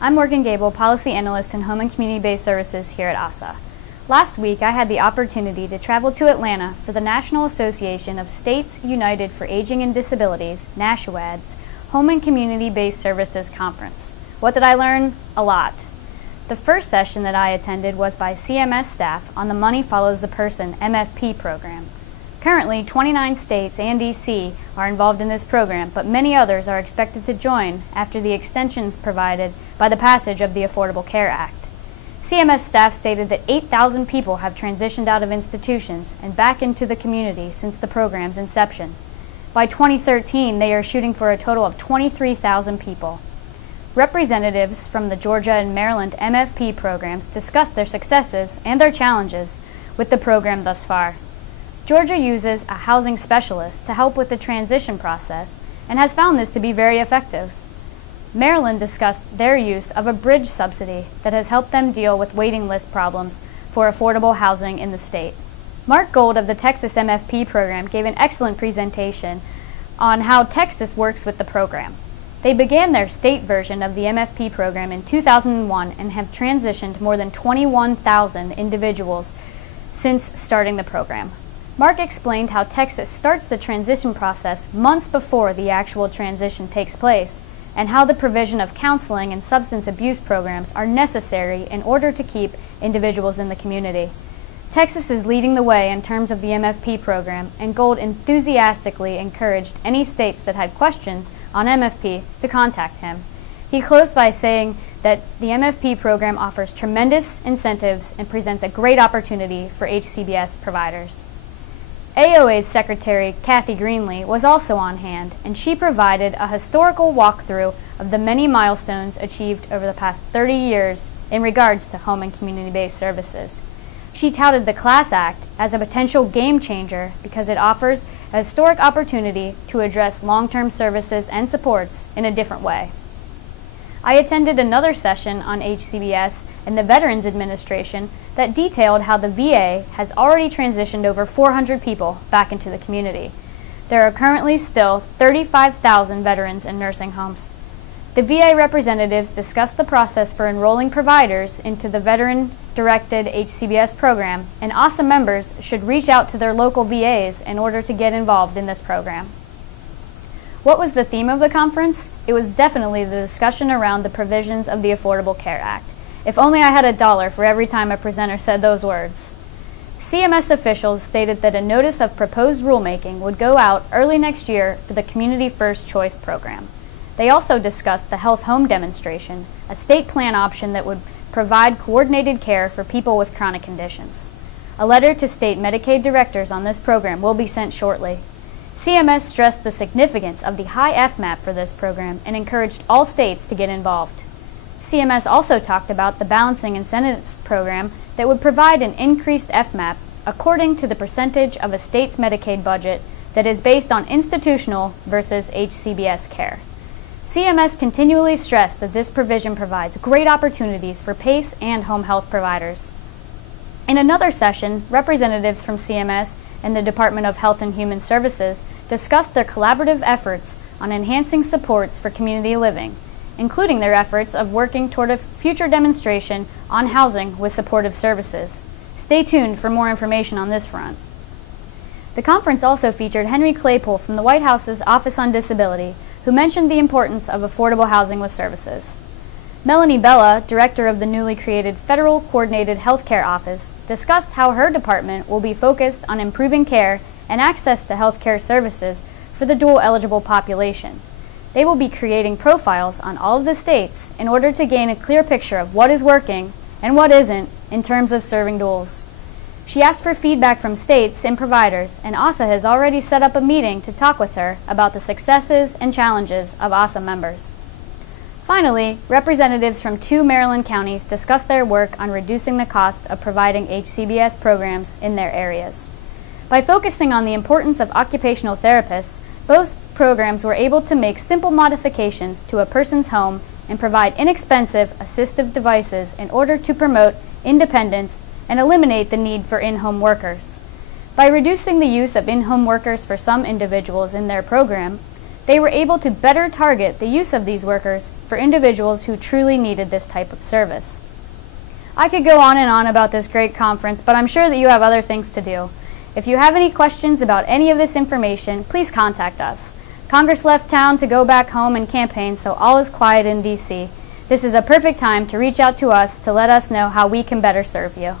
I'm Morgan Gable, Policy Analyst in Home and Community-Based Services here at ASA. Last week, I had the opportunity to travel to Atlanta for the National Association of States United for Aging and Disabilities, NASHUAD's, Home and Community-Based Services Conference. What did I learn? A lot. The first session that I attended was by CMS staff on the Money Follows the Person MFP program. Currently, 29 states and DC are involved in this program, but many others are expected to join after the extensions provided by the passage of the Affordable Care Act. CMS staff stated that 8,000 people have transitioned out of institutions and back into the community since the program's inception. By 2013, they are shooting for a total of 23,000 people. Representatives from the Georgia and Maryland MFP programs discussed their successes and their challenges with the program thus far. Georgia uses a housing specialist to help with the transition process and has found this to be very effective. Maryland discussed their use of a bridge subsidy that has helped them deal with waiting list problems for affordable housing in the state. Mark Gold of the Texas MFP program gave an excellent presentation on how Texas works with the program. They began their state version of the MFP program in 2001 and have transitioned more than 21,000 individuals since starting the program. Mark explained how Texas starts the transition process months before the actual transition takes place, and how the provision of counseling and substance abuse programs are necessary in order to keep individuals in the community. Texas is leading the way in terms of the MFP program, and Gold enthusiastically encouraged any states that had questions on MFP to contact him. He closed by saying that the MFP program offers tremendous incentives and presents a great opportunity for HCBS providers. AoA's Secretary, Kathy Greenlee, was also on hand, and she provided a historical walkthrough of the many milestones achieved over the past 30 years in regards to home and community-based services. She touted the CLASS Act as a potential game changer because it offers a historic opportunity to address long-term services and supports in a different way. I attended another session on HCBS and the Veterans Administration that detailed how the VA has already transitioned over 400 people back into the community. There are currently still 35,000 veterans in nursing homes. The VA representatives discussed the process for enrolling providers into the veteran-directed HCBS program, and ASA members should reach out to their local VAs in order to get involved in this program. What was the theme of the conference? It was definitely the discussion around the provisions of the Affordable Care Act. If only I had $1 for every time a presenter said those words. CMS officials stated that a notice of proposed rulemaking would go out early next year for the Community First Choice program. They also discussed the Health Home Demonstration, a state plan option that would provide coordinated care for people with chronic conditions. A letter to state Medicaid directors on this program will be sent shortly. CMS stressed the significance of the high FMAP for this program and encouraged all states to get involved. CMS also talked about the Balancing Incentives program that would provide an increased FMAP according to the percentage of a state's Medicaid budget that is based on institutional versus HCBS care. CMS continually stressed that this provision provides great opportunities for PACE and home health providers. In another session, representatives from CMS and the Department of Health and Human Services discussed their collaborative efforts on enhancing supports for community living, including their efforts of working toward a future demonstration on housing with supportive services. Stay tuned for more information on this front. The conference also featured Henry Claypool from the White House's Office on Disability, who mentioned the importance of affordable housing with services. Melanie Bella, director of the newly created Federal Coordinated Healthcare Office, discussed how her department will be focused on improving care and access to healthcare services for the dual-eligible population. They will be creating profiles on all of the states in order to gain a clear picture of what is working and what isn't in terms of serving duals. She asked for feedback from states and providers, and ASA has already set up a meeting to talk with her about the successes and challenges of ASA members. Finally, representatives from 2 Maryland counties discussed their work on reducing the cost of providing HCBS programs in their areas. By focusing on the importance of occupational therapists, both programs were able to make simple modifications to a person's home and provide inexpensive assistive devices in order to promote independence and eliminate the need for in-home workers. By reducing the use of in-home workers for some individuals in their program, they were able to better target the use of these workers for individuals who truly needed this type of service. I could go on and on about this great conference, but I'm sure that you have other things to do. If you have any questions about any of this information, please contact us. Congress left town to go back home and campaign, so all is quiet in D.C. This is a perfect time to reach out to us to let us know how we can better serve you.